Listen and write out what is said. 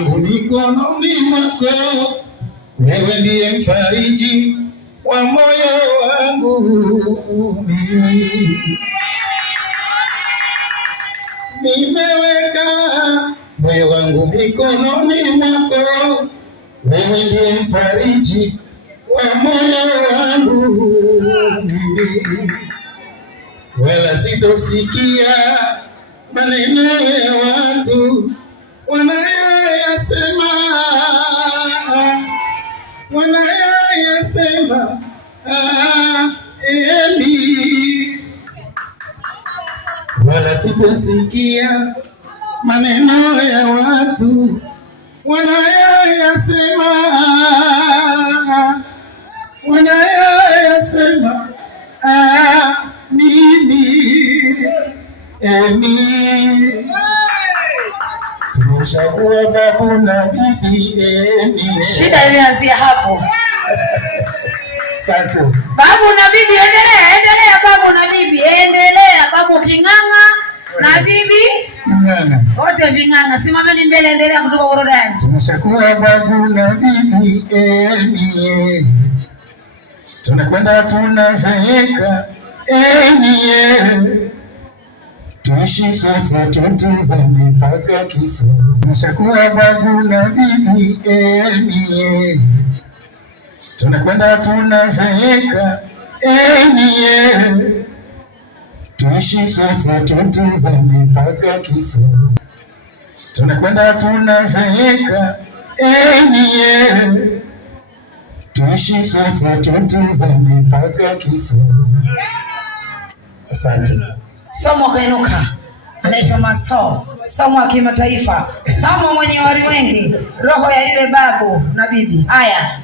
wangu mikononi mwako, wewe ndiye mfariji wa moyo wangu. Nimeweka moyo wangu mikononi mwako, wewe ndiye mfariji wa moyo wangu. Wala sitosikia maneno ya watu wanayosema wala sitosikia maneno ya watu wanayosema mimi tumechagua babu na bibi. Shida imeanzia hapo. Asante. Babu na bibi, endelea babu na bibi, endelea babu King'ang'a na bibi King'ang'a. Wote ving'ang'a, simameni mbele, endelea kutoka orodani. Tumechagua babu na bibi tunakwenda tunazeeka tuishi sote tutuzane mpaka kifo. Tumeshakuwa babu na bibi tunakwenda tunazeeka tuishi sote tutuzane mpaka kifo. Tunakwenda tunazeeka tuishi sote tutuzane mpaka kifo. Asante. Somo kainuka, anaitwa Maso, somo wa kimataifa, somo mwenye wari wengi, roho ya yule babu na bibi. Haya.